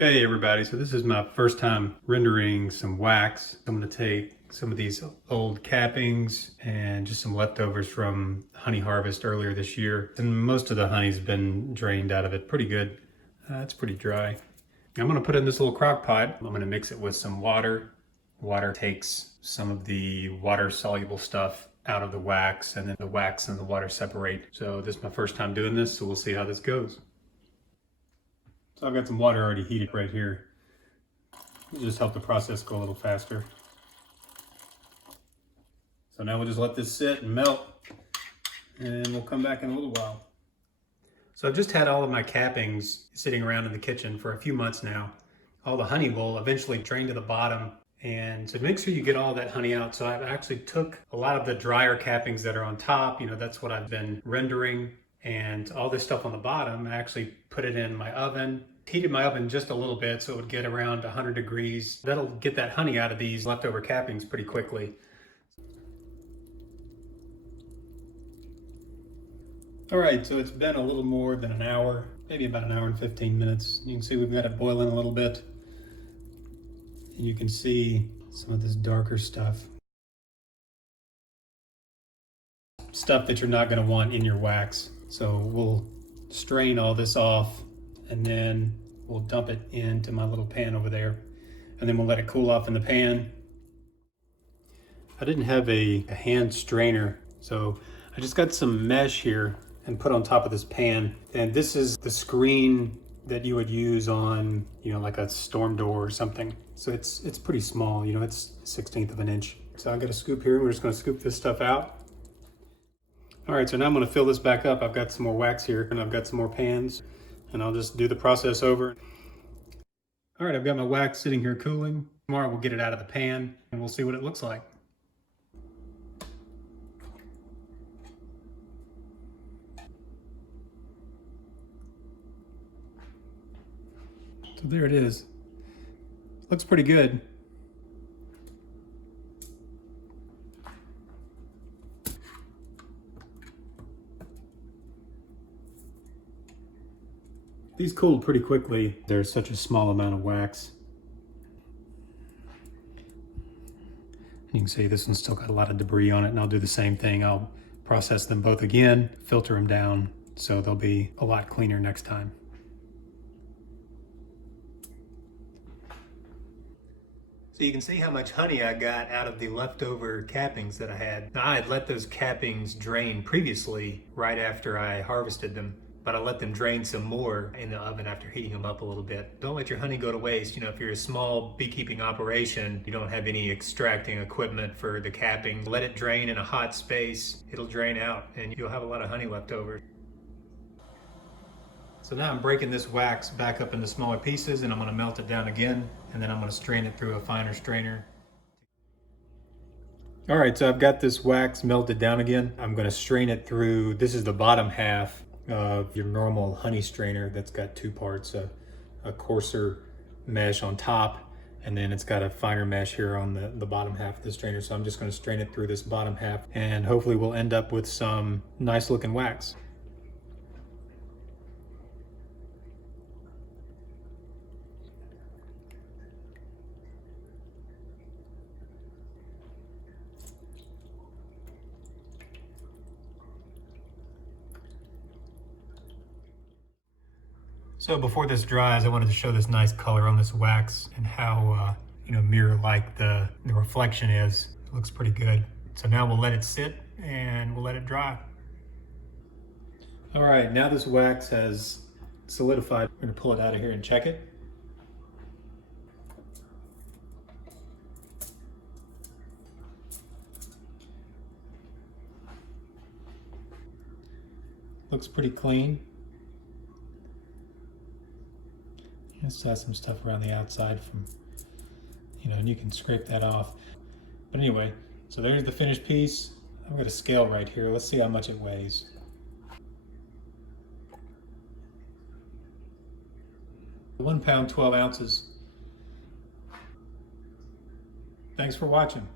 Hey everybody, so this is my first time rendering some wax. I'm going to take some of these old cappings and just some leftovers from honey harvest earlier this year. And most of the honey's been drained out of it pretty good. It's pretty dry. I'm going to put it in this little crock pot. I'm going to mix it with some water. Water takes some of the water soluble stuff out of the wax, and then the wax and the water separate. So this is my first time doing this, so we'll see how this goes. So I've got some water already heated right here. It'll just help the process go a little faster. So now we'll just let this sit and melt, and we'll come back in a little while. So I've just had all of my cappings sitting around in the kitchen for a few months now. All the honey will eventually drain to the bottom, and to make sure you get all that honey out, so I've actually took a lot of the drier cappings that are on top, that's what I've been rendering, and all this stuff on the bottom, I actually put it in my oven, heated my oven just a little bit so it would get around 100 degrees. That'll get that honey out of these leftover cappings pretty quickly. All right, so it's been a little more than an hour, maybe about an hour and 15 minutes. You can see we've got it boiling a little bit. And you can see some of this darker stuff. Stuff that you're not gonna want in your wax. So we'll strain all this off, and then we'll dump it into my little pan over there, and then we'll let it cool off in the pan. I didn't have a hand strainer, so I just got some mesh here and put on top of this pan. And this is the screen that you would use on, like a storm door or something. So it's pretty small, it's 1/16 of an inch. So I've got a scoop here. We're just gonna scoop this stuff out. All right, so now I'm gonna fill this back up. I've got some more wax here, and I've got some more pans, and I'll just do the process over. All right, I've got my wax sitting here cooling. Tomorrow we'll get it out of the pan, and we'll see what it looks like. So there it is. Looks pretty good. These cooled pretty quickly. There's such a small amount of wax. You can see this one's still got a lot of debris on it, and I'll do the same thing. I'll process them both again, filter them down, so they'll be a lot cleaner next time. So you can see how much honey I got out of the leftover cappings that I had. Now, I had let those cappings drain previously, right after I harvested them, but I let them drain some more in the oven after heating them up a little bit. Don't let your honey go to waste. If you're a small beekeeping operation, you don't have any extracting equipment for the capping, let it drain in a hot space. It'll drain out and you'll have a lot of honey left over. So now I'm breaking this wax back up into smaller pieces, and I'm going to melt it down again, and then I'm going to strain it through a finer strainer. All right, so I've got this wax melted down again. I'm going to strain it through, this is the bottom half of your normal honey strainer that's got two parts, a coarser mesh on top, and then it's got a finer mesh here on the bottom half of the strainer. So I'm just going to strain it through this bottom half, and hopefully we'll end up with some nice looking wax. So before this dries, I wanted to show this nice color on this wax and how, mirror-like the reflection is. It looks pretty good. So now we'll let it sit and we'll let it dry. All right, now this wax has solidified. We're gonna pull it out of here and check it. Looks pretty clean. It still has some stuff around the outside from, and you can scrape that off. But anyway, so there's the finished piece. I've got a scale right here. Let's see how much it weighs. 1 pound, 12 ounces. Thanks for watching.